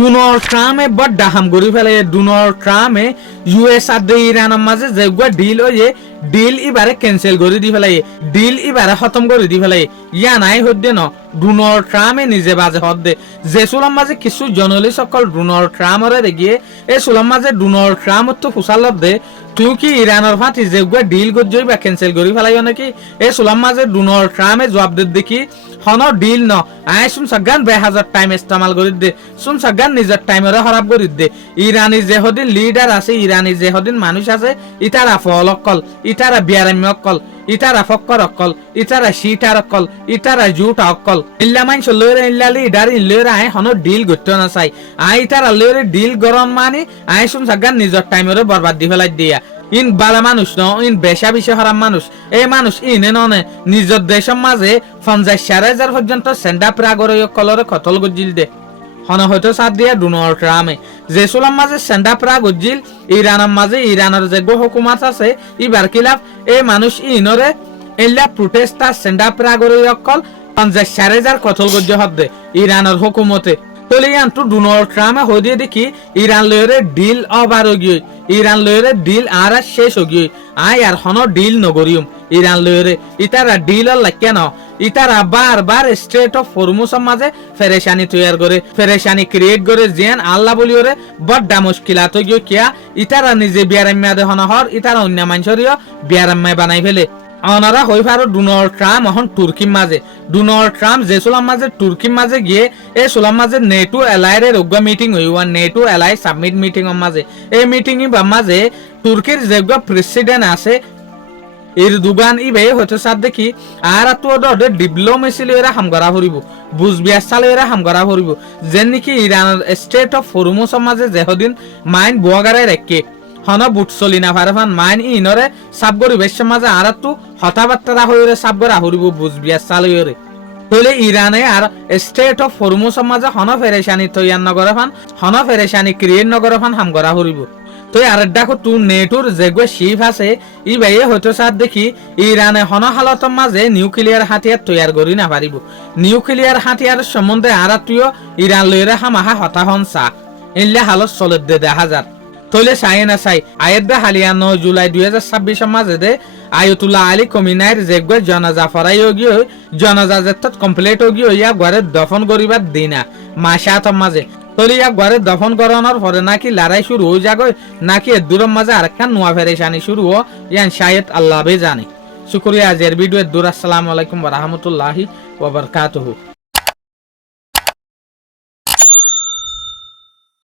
Donald ট্রাম্পে বড্ডা হাম করি ফেলে। ডোনাল্ড ট্রাম্পে ইউএস আর ইরানের মাঝে যেগুলো ডিল হয়ে ডিল এবারে ক্যান্সেল করে দি ফেলাই, ডিল এবারে খতম করে দি ফেলাই। ইয়া নাই হদ্দে ন ডোনাল্ড ট্রাম্পে নিজে বাজে হদ্দে যে চুলার মাঝে কিছু জর্নালিস্ট সকল ডোনাল্ড ট্রাম্পরে দেখিয়ে এই চুলার মাঝে ডোনাল্ড ট্রাম্প তো ফুসাল দে তুই কি ইরানের ফাটি যেগুলো ডিল করছি বা ক্যান্সেল করে ফেলাই নাকি। এই চুলার মাঝে ডোনাল্ড ট্রাম্পে জবাব দে দেখি হন ডিল ন আয় শুন সাগান 2000 টাইম ইস্তেমাল করে দে, শুন সাগান নিজের টাইমরে খারাপ করে দে। ইরানি যে হদিন লিডার আছে, ইরানি যে হদিন মানুষ আছে, ইতারা ফল অকল, ইতারা বিয়ারাম্য অকল, ইতারা ফক্কর অকল, ইতারা শীটার অকল, ইতারা জুট অকল। ইল্লা মাইন লইরে ইল্লা লিডার ইল্লেরে আয় হন ডিল করতে না চাই। আয় ইতারা লইরে ডিল গরম মানে আয় শুন সাগান নিজের টাইমরে বরবাদ দি ফেলাই দিয়া। ইন বালা মানুষ ন, ইন বেশা বেশি হারাম মানুষ। এই মানুষ ইনে ননে নিজের দেশের মাঝে 50,000 পর্যন্ত সেন্ডা প্রাগর কলরে কতল গজিল দে। হন হয়তো সাথ দিয়া ডোনাল্ড ট্রাম্পে যে সোলার মাঝে সেন্ডা প্রাগ গজিল ইরানের মাঝে ইরানের যে হুকুমাত আছে ইবার কিলাফ এই মানুষ ইনরে এল্লা প্রোটেস্টার সেন্ডা প্রাগর কল 50,000 কতল গজ্জ হদ্দে ইরানের হুকুমতে। তলিয়ান তো ডোনাল্ড ট্রাম্পে হয়ে দিয়ে দেখি ইরান লয়রে ডিল অবার গিয়ে, ইরান লয়রে ডিল আর শেষ গিয়ে। আয় আর হন ডিল নগরিয়ম ইরান লয়রে ইতারা ডিল কেন ইতারা বারবার স্ট্রেট অফ হরমুজের মাঝে ফেরেশানি তৈয়ার করে, ফেরেশানি ক্রিয়েট করে যেন আল্লাহ বলিওরে বড্ডা মুশকিলাত গিয়ে কিয়া ইতারা নিজে বিয়ারাম্যা দেহন হর ইতারা অন্য মানুষেরও বিয়ারাম্যা বানাই ফেলে। ওনারা হই পারো ডোনাল্ড ট্রাম্প এখন তুর্কির মাঝে, ডোনাল্ড ট্রাম্প যে সোলার মাঝে তুর্কির মাঝে গিয়ে এই সোলার মাঝে নেটো এলাইরে রোগা মিটিং হইবা, নেটো এলাই সাবমিট মিটিং এর মাঝে এই মিটিং বা মাঝে তুর্কির যেগুলো প্রেসিডেন্ট আছে এরদোগান ইবে হয়তো সাথ দেখি আর তো ওদের ডিপ্লোমেসি লইরা হাম করা হরিব, বুঝবিয়ার চালইরা হাম করা হরিব যেন নাকি ইরানের স্টেট অফ হরমুজের মাঝে যেহদিন মাইন বোয়াগারে রেখে হন বুট চলি না পারফান মাইন ইনরে সাব করি বেশের মাঝে আর তো হতাবার্তা হইরে সাব করা হরিব বুঝবিয়ার চালইরে। তাহলে ইরানে আর স্টেট অফ হরমুজের মাঝে হন ফেরেশানি তৈয়ার নগরে ফান, হন ফেরেশানি ক্রিয়েট নগরে ফান হাম করা হরিব। তো আর দেখো তুই নেটোর যেগুলো শিপ আছে ই বাইয়ে হয়তো সাথ দেখি ইরানে হন হালতের মাঝে নিউক্লিয়ার হাতিয়ার তৈয়ার করি না পারিব। নিউক্লিয়ার হাতিয়ার সম্বন্ধে আর তুইও ইরান লইরে হামাহা হতাহন চা ইল্লা হালত চলে দে দেখা যার। তলে চাই না চাই আয়ের দে হালিয়া 9 জুলাই 2026 মাঝে দে আয়তুল্লাহ আলী কমিনাইর যেগুলো জনাজা ফরাই গিয়ে জনাজা যেত কমপ্লিট গিয়ে ইয়া ঘরে দফন করিবার দিনা মাসাতর মাঝে। তলি ইয়া ঘরে দফন করানোর পরে নাকি লড়াই শুরু হয়ে যাগয় নাকি এর দূরের মাঝে আরেকখান নোয়া ফেরেশানি শুরু ও ইয়ান শায়দ আল্লাহ বে জানে। শুকরিয়া আজের ভিডিও দূর। আসসালামু আলাইকুম ওয়া রাহমাতুল্লাহি ওয়া বারাকাতুহু।